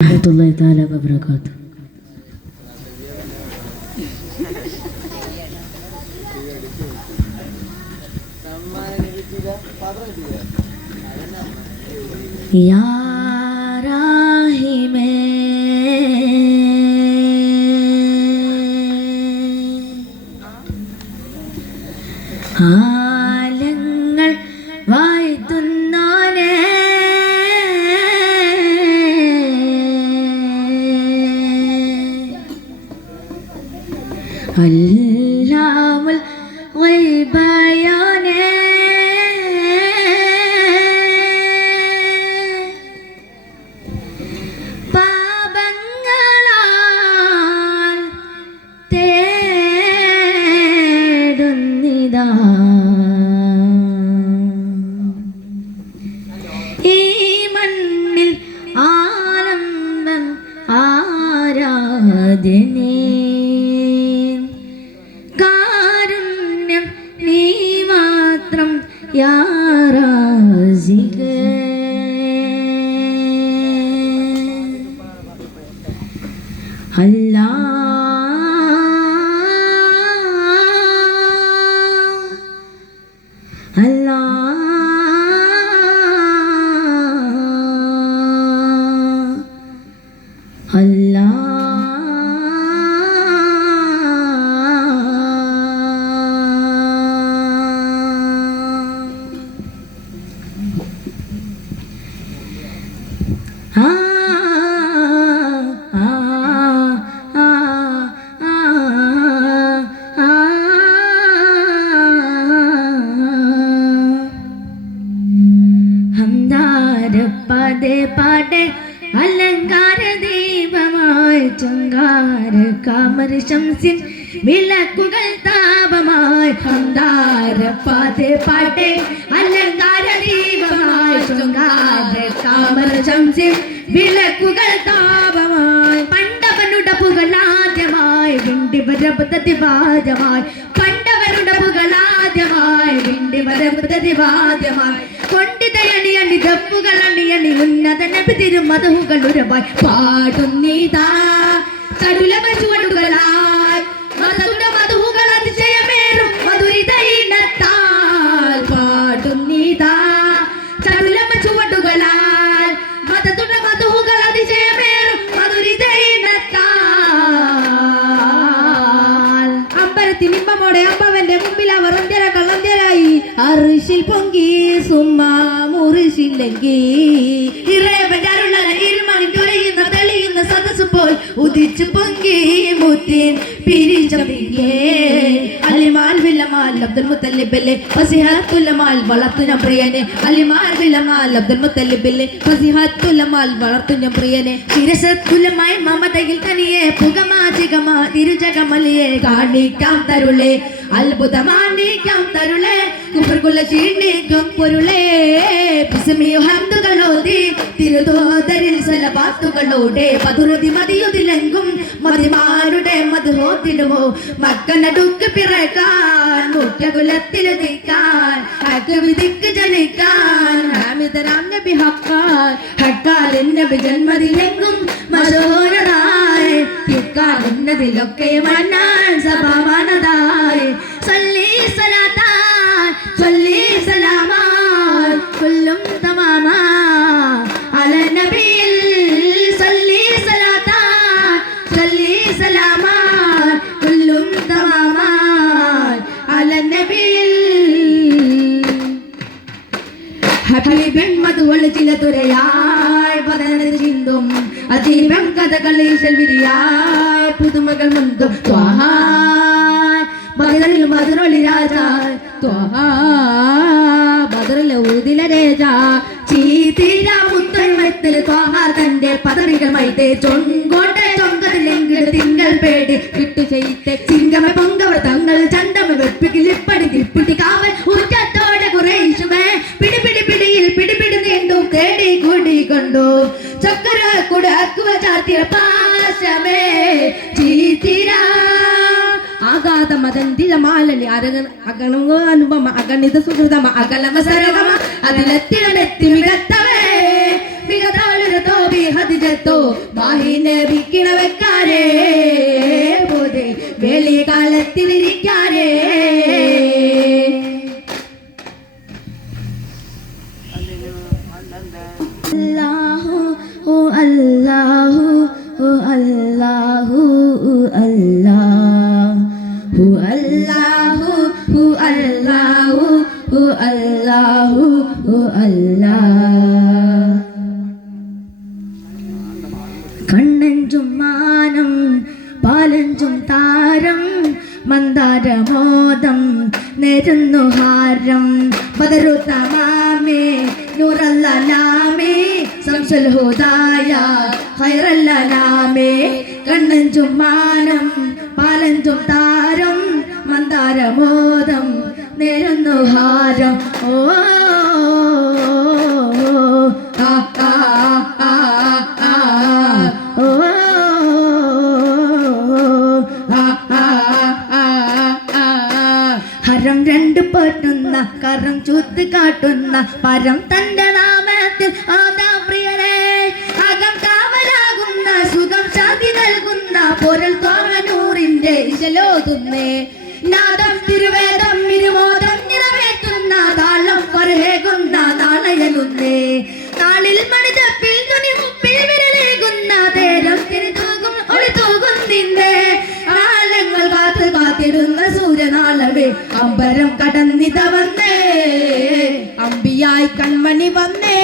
warahmatullahi taala wabarakatuh. Ya Rahime ആലങ്ങൾ വാഴ്ത്തുന്നോനെ അല്ലാമുൽ ഗൈബായോനെ പാപങ്ങളാൽ തേടുന്നിതാ ഈ മണ്ണിൽ ആനന്ദം ആരാധനേ കാരുണ്യം നീ മാത്രം യാ റാസിഖ് അല്ലാ അല്ലാ അല്ലാ പദേ പാടെ അലങ്കാര ദീപമായി ചുങ്കാര കാമര ശംസിൻ വിളക്കുകൾ താപമായി ഹന്താര പദേ പാടെ അലങ്കാര ദീപമായി ചുങ്കാര കാമര ശംസിൻ വിളക്കുകൾ താപമായി പണ്ടവനുടെ പുകളാദ്യമായി വിണ്ടി വരപതിവാദ്യമായി പണ്ടവനുടെ പുകളാദ്യമായി വിണ്ടി വരപതിവാദ്യമായി കൊണ്ടിതയണിയണി ദപ്പുകളണിയണി ഉന്നത നബി തിരുമധുകൾ ഉരവായി പാടുന്നീതാ ചടുലമ ചുവടുകളായി മധുര മധുകൾ അതിശയമേറും മധുരിതയിനത്താൽ പാടുന്നീതാ ചടുലമ ചുവടുകളാൽ മധുര മധുകൾ അതിശയമേറും മധുരിതയിനത്താൽ അമ്പലത്തിനിമ്പമോടെ അമ്പവന്റെ മുമ്പിൽ അവർ അന്ത്യര കള്ളന്ത്യരായി അറിശിൽ പൊങ്കി സുമ്മാ മുറിശില്ലെങ്കിൽ ഇരുമണിക്കുരയുന്ന തെളിയുന്ന സദസ് പോൽ ഉദിച്ചു പൊങ്കി മുത്തിൻ പിരിച്ചേ അലിമാൽ വിലമാൽ അബ്ദുൽ മുത്തല്ലിബിലെ ഫസിഹത്തുലമാൽ വളർത്തുന്ന പ്രിയനെ അലിമാൽ വിലമാൽ അബ്ദുൽ മുത്തല്ലിബിലെ ഫസിഹത്തുലമാൽ വളർത്തുന്ന പ്രിയനെ ശിരസത്തുലമായ മമതയിൽ തനിയെ പുകമാചികമാ തിരുജകമലിയെ കാണിക്കാം തരുളെ അത്ഭുതമാണിക്കാം തരുളെ കുഫർകുല ചീണിക്കും പൊരുളേ പിസ്മിയു ഹംദുകളോതി തിരുതോദരിൽ സലവാത്തുകളോടെ മധുരതി മതിയുതിലെങ്കും മതിമാരുടെ മധുഹോത്തിടുമോ മക്കനടുക്ക് പിറക്കാൻ മുഖ്യകുലത്തിലെത്തിക്കാൻ വിധിക്ക് ജനിക്കാൻ ഹാമിദരാം നബി ഹക്കാൻ ഹക്കാലിൻ നബി ജന്മതിലെങ്കും മശോരനായി ഇക്കാലിന്നതിലൊക്കെ മന്നാൻ സഭാവാനതായി സല്ലി സലാത്താൻ സല്ലി സലാമാൻ കുല്ലും തമാമാ അല നബിയിൽ സല്ലി സലാത്താൻ സല്ലി സലാമാൻ കുല്ലും തമാമാ അല നബിയിൽ ഹബീബൻ മധുവൾ ചില തുരയായി പതനത് ചിന്തും അതീവം കഥകളി സെൽവിരിയായി പുതുമകൾ മുന്തും ബദറിൽ മധുരൊളി രാജ ബദറിൽ ഊതില രേജ ചീതിര മുത്തൽ തന്റെ പദവികൾ മൈത്തെ ചൊങ്കോട്ടെ ചൊങ്കതിലെങ്കിട് തിങ്കൾ പേടി വിട്ടു ചെയ്ത്തെ ചിങ്കമ പൊങ്കവർ തങ്ങൾ ചണ്ടമ വെപ്പിക്കിലിപ്പടി തിപ്പിട്ടി കാവൽ ഉറ്റത്തോടെ കുറേശുമേ പിടിപിടി പിടിയിൽ പിടിപിടി നീണ്ടും തേടി കൂടി കൊണ്ടു ചക്കര കുടക്കുവ ചാത്തിയ പാശമേ ചീതിര ആഘാത മദന്തില മാലനി അഗണങ്ങോ അനുപമ അഗണിത സുഹൃതമ അകലമ സരഗമ അതിലെത്തിനെത്തി മികത്തവേ മികതാളുര തോബി ഹദിജ കാലത്തോ മാഹിനെ വിക്കിണ വെക്കാരേ പോതെ വേളി കാലത്തിലിരിക്കാരേ അല്ലാഹു ഓ അല്ലാഹു ഓ അല്ലാഹു അല്ലാഹു അല്ലാഹു അല്ലാഹു അല്ലാഹു അല്ലാഹ് കണ്ണഞ്ചും മാനം പാലഞ്ചും താരം മന്ദാരമോദം നേരുന്നു ഹാരം ബദറുത്തമാമേ നൂറല്ലനാമേ സംസുൽ ഹുദായ ഖൈറല്ലനാമേ കണ്ണഞ്ചും മാനം പാലഞ്ചും താരം മന്ദാരമോദം നേരുന്നു ഹാരം ഓ ആ ആ ആ ആ ഓ ഹരം രണ്ട് പെട്ടുന്ന കരം ചൂത്ത് കാട്ടുന്ന പരം തന്റെ നാമത്തിൽ ആദാ പ്രിയരേ അകം കാവലാകുന്ന സുഖം ശാന്തി നൽകുന്ന പൊരുൾ തോറനൂറിന്റെ ഇശലോതുന്നേ നാദം തിരുവേദം ഇരുമോദം നിറവേറ്റുന്ന താളം പറയേകുന്ന നാണയലുന്നേ നാളിൽ മണിതപ്പിൽ തുണി മുപ്പിൽ വിരലേകുന്ന തേരം തിരിതൂകും ഒളി തൂകും നിന്നേ കാലങ്ങൾ കാത്തു കാത്തിരുന്ന സൂര്യനാളവേ അമ്പരം കടന്നിത വന്നേ അമ്പിയായി കൺമണി വന്നേ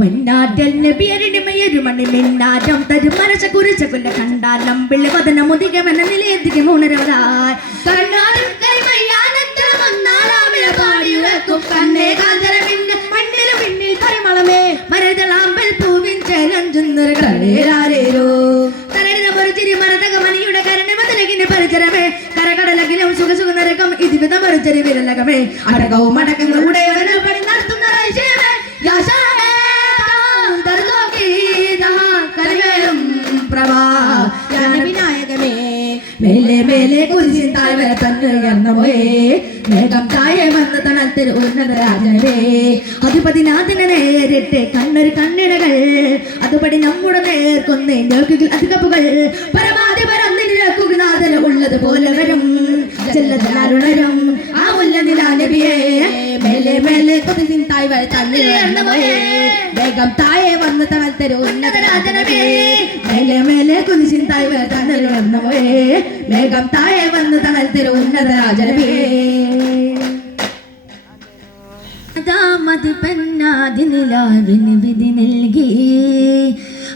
വന്നാറ്റൽ നബിയരിടുമയൊരു മണി മിന്നാറ്റം തരും മനച്ച കുറിച്ച കൊല്ല കണ്ടാലം പിള്ളി വതന മുതികമന നിലയെത്തിക്കും ഉണരവരായി കണ്ണാടും കൈമയ്യാനത്തം വന്നാലാമിന പാടിയുറക്കും കണ്ണേ കാഞ്ചരമിന്റെ മണ്ണിലും പിന്നിൽ പരിമളമേ മരതളാമ്പൽ പൂവിൻ ചേലഞ്ചുന്നൊരു കളേരാരേരോ തരടിന മറുചിരി മരതക മണിയുടെ കരണമതിലകിന്റെ പരിചരമേ കരകടലകിലും സുഖസുഖ നരകം ഇതിവിധ മറുചരി വിരലകമേ അടകവും അടക്കങ്ങളുടെ പണി നടത്തുന്ന വിനായകമേ മേലെ മേലെ കുരിശിൻ താഴ്വര തന്നെ ഉയർന്നവേ മേഘം താഴെ വന്ന തണത്തിൽ ഉന്നത രാജനവേ അധിപതിനാഥനെ നേരിട്ട് കണ്ണൊരു കണ്ണിടകൾ അതുപടി നമ്മുടെ നേർക്കൊന്നേ നോക്കുകൾ അധികപ്പുകൾ പരമാധി പരന്നിരക്കുനാഥന ഉള്ളതുപോലെ വരും ചെല്ലതലാരുണരും ആ ഉള്ള നിലാനബിയേ മേലെ മേലെ കുരിശിൻ താഴ്വര തന്നെ ഉയർന്നവേ മേഘം താഴെ വന്ന തണത്തിൽ ഉന്നത രാജനവേ മേലെ മേലെ കുരിശിൻ താഴ്വര തന്നെ ഉയർന്നവേ മേഘം താഴെ വന്ന് തണൽ ഉന്നത രാജനവേ പെണ്ണാതിനിലാവിന് വിധി നൽകി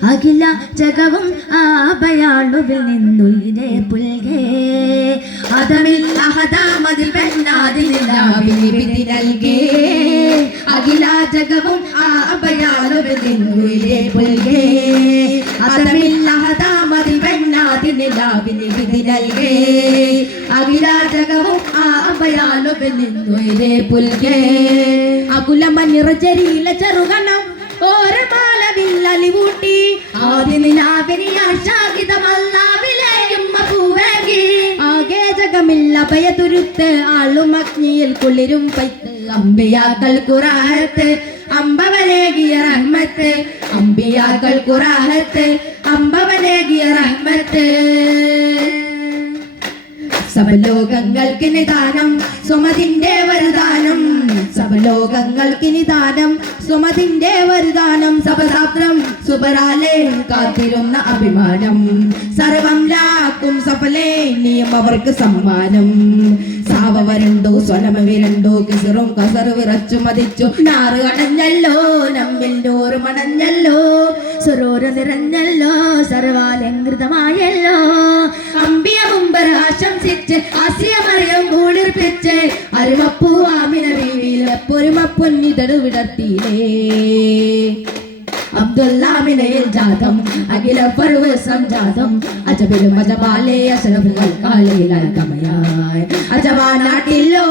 അഖില ജഗവും ആഭയാളുവിൽ നിന്നുയിരെ പുൽകേ അതമിൽ അഹദാമതിൽ പെണ്ണാതിനിലാവിന് വിധി നൽകി അഖില ജഗവും ആഭയാളുവിൽ നിന്നുയിരെ പുൽകേ അതമിൽ അഹദാമതിൽ പെണ്ണാതിനിലാവിന് വിധി നൽകി അഖില ജഗവും ആഭയാളുവിൽ നിന്നുയിരെ പുൽകേ അകുലമനിറചരിയില ചെറുകണം ഓരോ മാലവില്ലലിവൂട്ടി ആദ്യ നിലാവിനിയാശാകിതമല്ലാവിലെയും പൂവേകി ആകെ ജഗമില്ല ഭയതുരുത്ത് ആളും അഗ്നിയിൽ കുളിരും പൈത്ത് അമ്പിയാക്കൾ കുറാഹത്ത് അമ്പവലേകിയ റഹ്മത്ത് അമ്പിയാക്കൾ കുറാഹത്ത് അമ്പവലേകിയ റഹ്മത്ത് സബലോകങ്ങൾക്ക് നിദാനം സുമതിന്റെ വരദാനം സബലോകങ്ങൾക്ക് നിദാനം സുമതിന്റെ വരദാനം സബസാത്രം സുബരാലെ കാത്തിരുന്ന അഭിമാനം സർവം ലാക്കും സഫലേ നിയം അവർക്ക് സമ്മാനം സാവവരണ്ടോ സ്വലമവിരണ്ടോ കിസറും കസറ് വിറച്ചു മതിച്ചു നാറ് അടഞ്ഞല്ലോ നമ്മിൽ നൂറ് മണഞ്ഞല്ലോ സുരോര നിറഞ്ഞല്ലോ സർവാലങ്കൃതമായല്ലോ അമ്പിയ മുമ്പർ ആശംസിച്ച് ആസ്യമറിയം കൂളിർപ്പിച്ച് അരുമപ്പൂവാമിന ബീവിയിൽ പൊരുമപ്പൊന്നിതടു വിടർത്തിയിലേ അബ്ദുല്ലാമിനയിൽ ജാതം അഖില പർവ്വ സംജാതം അജബിലും അജബാലേ അശറഫുൽ കാലയിലാൽ കമയായി അജബാ നാട്ടിലോ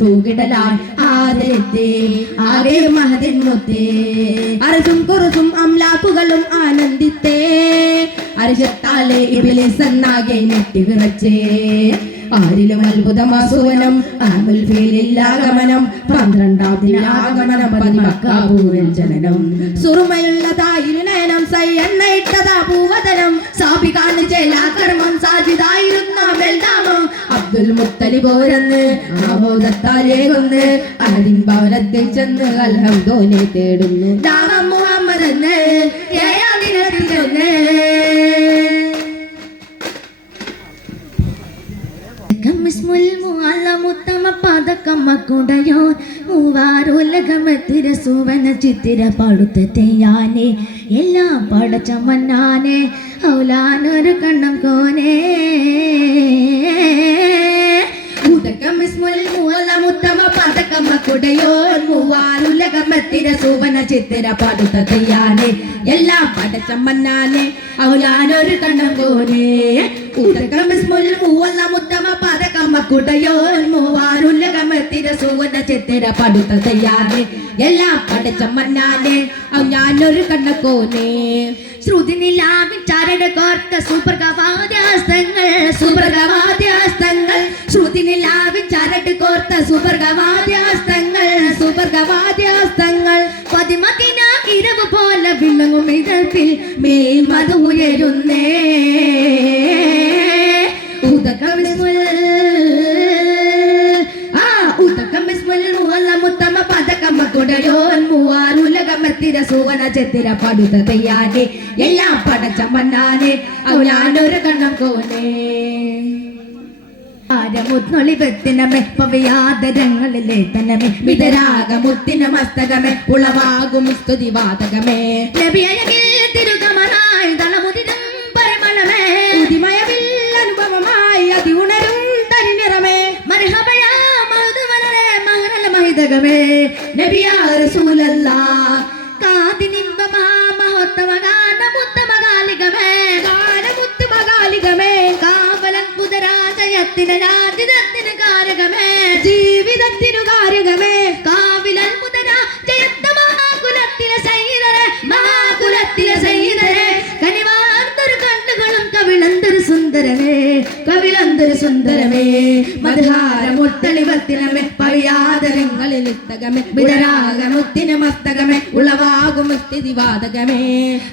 തൂക്കിടലാൻ ആദരത്തെ ആകെ മഹദിൻ മുത്തേ അരസും കുറുസും അംലാക്കുകളും ആനന്ദിത്തേ അരിശത്താലെ ഇബ്ലീസ് എന്നാകെ ഞെട്ടി വിറച്ചേ ആരിലും അത്ഭുതമാസുവനം ആമുൽ ഫീലില്ലാഗമനം 12-ാം ദിനാഗമനം പതിമക്കാപൂവിൽ ജനനം സുറുമയുള്ളതായിരു നയനം സൈ എണ്ണയിട്ടതാ പൂവതനം സാബികാണ് ചേലാകർമ്മം സാജിതായിരുന്ന ബൽദാമം അബ്ദുൽ മുത്തലിബ് ഓരന്ന് ആമോദത്താലേകൊന്ന് അനദിൻ ഭവനത്തിൽ ചെന്ന് അൽഹംദോനെ തേടുന്നു നാമം മുഹമ്മദ് എന്ന് ചിത്തിര പാടുത്തയാനെ എല്ലാം പടച്ചമന്നാനെ ഔലാനൊരു കണ്ണം കോനേ മുത്തമ പതക്കമ്മക്കുടയോൻ മൂവാലുലകമത്തിര സുവന ചിത്തിര പാടുത്തയാനെ എല്ലാം പടച്ചമന്നാനെ ഔലാനൊരു കണ്ണം കോനേ മുത്തമ പതക്കമ്മക്കുടയോൻ മൂവാലുലകമത്തിര സുവന ചിത്തിര പാടുത്തയാനെ എല്ലാം പടച്ചമന്നാനെ ഔലാനൊരു കണ്ണക്കോനേ ശ്രുതി നിലാവിൻ ചാരട കോർത്ത സുപ്രകവാദ്യാസ്തങ്ങൾ സുപ്രകവാദ്യാസ്തങ്ങൾ ശ്രുതി നിലാവിൻ ചാരട് കോർത്ത സുപ്രകവാദ്യാസ്തങ്ങൾ പതിമതിന ഇരവ് പോലെ വിളങ്ങും ഇതത്തിൽ മേൽ മത ഉയരുന്നേ മുത്തമ പതക്കമ്മക്കുടയോൻ മൂവാറുലകമത്തിര സുവന ചെത്തിര പടുത്തയാനെ എല്ലാം പടച്ചമന്നാനെ ഔലാനൊരു കണ്ണം കോനേ മുത്തൊളിവെത്തിനമേ പവയാദരങ്ങളിലെ തനമേ വിതരാഗമുത്തിന മസ്തകമേ ഉളവാകും സ്തുതിവാതകമേ നബിയഴകിൽ തിരുകമനായി തളമുതിരും പരിമളമേ ഉദിമയവിൽ അനുഭവമായി അതി ഉണരും തരിനിറമേ മർഹബയാ മധുവനരേ മഹരല മഹിതകമേ നബിയാ റസൂലല്ലാഹ് കാദിനിമ്പമാ മഹോത്തമഗാന മുത്തമഗാലികമേ ഗാനമുത്തമഗാലികമേ കാവലൻ പുതരാജയത്തിന് രാജിതത്തിന് കാരകമേ ജീവിതത്തിനു കാരകമേ കാവിലൻ പുതരാജയത്തമാകുലത്തിലെ സയ്യിദരെ മഹാകുലത്തിലെ സയ്യിദരെ കനിവാർന്നൊരു കണ്ണുകളും കവിളന്തൊരു സുന്ദരമേ കവിളന്തൊരു സുന്ദരമേ മധുഹാരമുത്തളിവത്തിനമേ പവിയാദരങ്ങളിൽ ഇത്തകമേ വിതരാഗമുത്തിന് മസ്തകമേ ഉളവാകും സ്ഥിതിവാതകമേ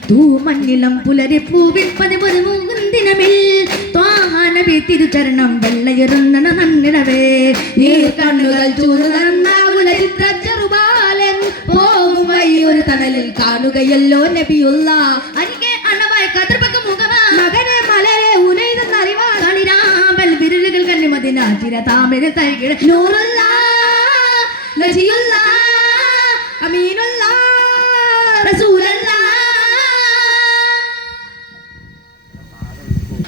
തൂമഞ്ഞിലം പുലരി പൂവിൽ 13 ദിനമിൽ ത്വാഹാനബി തിരുചരണം വെള്ളയിരുന്ന നന്നിടവേ നീർ കണ്ണുകൾ ചൂടുന്ന ചിത്രച്ചെറുബാലൻ പോവും വയ്യൊരു തണലിൽ കാണുകയല്ലോ നബിയുള്ള അരികെ അണവായ കതിർപ്പക്ക മുഖമാ മകനെ മലരെ ഉനൈതെന്നറിവാ കളിരാമ്പൽ വിരലുകൾ കണ്ണിമതിന ചിര താമര തൈകിട നൂറുള്ള നജിയുള്ള അമീനുള്ള റസൂലല്ല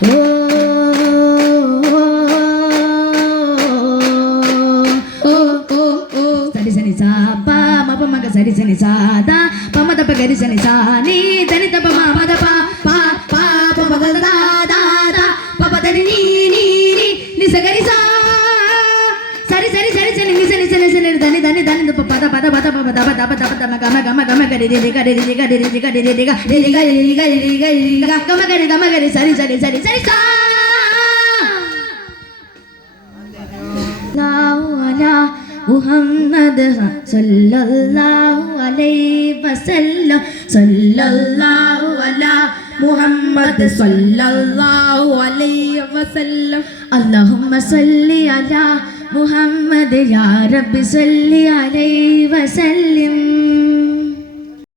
ഓ സരി സനി സാ പ മപ മഗ സരി സനി സാ ദ പ മദ പ ഗരി സനി സാ നീ ധനി ത പ മ മദ പ പ പ പ മദ ദ ദ ദ പ പ ധനി നീ നീ നി സ ഗരി സാ സരി സരി സരി സനി നി സനി സനി സനി ധനി ധനി ധനി പ പദ പദ പദ പ പദ പദ പദ പദ മ ഗമ ഗമ ഗമ ഗരി രി രി ഗരി രി ഗരി രി ഗരി രി ഗ രി രി ഗരി രി ഗരി രി ഗരി രി ഗ ഗമ ഗരി സരി സരി സരി സരി സാ മുഹമ്മദ് സല്ലല്ലാഹു അലൈഹി വസല്ലം സല്ലല്ലാഹു അലാ മുഹമ്മദ് സല്ലല്ലാഹു അലൈഹി വസല്ലം അല്ലാഹുമ്മ സല്ലി അലാ മുഹമ്മദ് യാ റബ്ബി സല്ലി അലൈഹി വസല്ലം